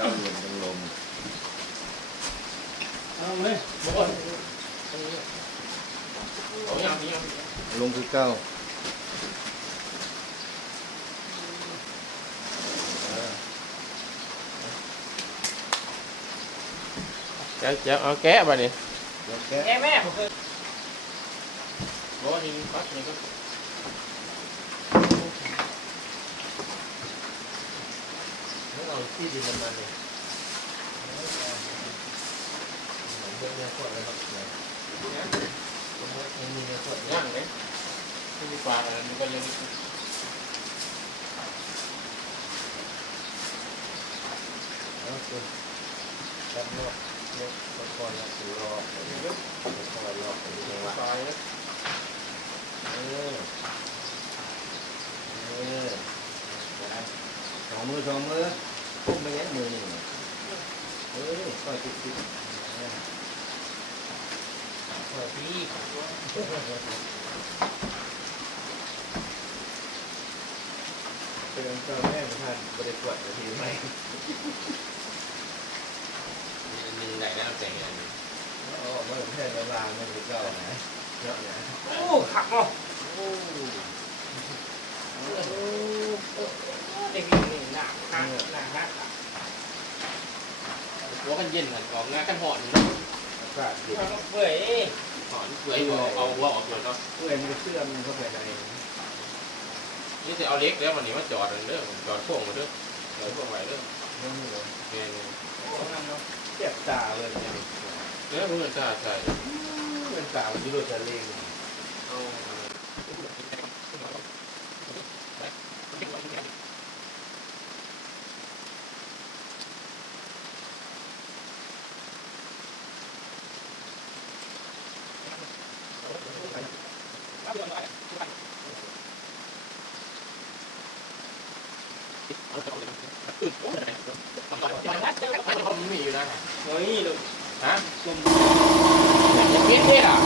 เก้าลมลม เอาเลยบอกก่อนเอาอย่างนี้ ลงคือเก้า จะเอาแกะไปนี่ แล้วแก แม่แม่ผมเคยบอกว่านี่ปั๊บนี่ก็เอาที่ดินมันเลยเรื่องนี้ก็อะไรบ้างเนี่ยมีเนี่ยก็ย่างเลยที่มีปลาอะไรมันก็ยังมีโอเคตัดนกนกตะกอนแล้วรอไปเรื่อยๆตะกอนรอไปเรื่อยๆไปนะสองมือพุ่งไปยัดมือนี่ค่อยติด เปิดที่ เป็นเจ้าแม่ท่านบริกรนาทีไหม มีไหนแล้วแต่งงาน อ๋อเมื่อแค่เวลาไม่ได้เก้านะเยอะนะ โอ้ขักเนาะเด็กนี่หนักฮักหนักฮักหัวกันเย็นกันของงานกันหอน อากาศดี เว้ย ถอนเปื่อยเอาหัวออกก่อนเนาะ เพื่อนมันเชื่อมันเข้าไปใน นี่จะเอาเล็กแล้ววันนี้มาจอดเด้อจอดพ่วงมาเด้อจอดพ่วงไว้เด้อ นั่นเลย แม่นี่ เจ็บตาเลยเนี่ย เนื้อมันจะใส่ เป็นตามันที่รถจะเล่ง เอา มีอยู่นะ เฮ้ยลูก ฮะยังปิดเนี่ยอ่ะ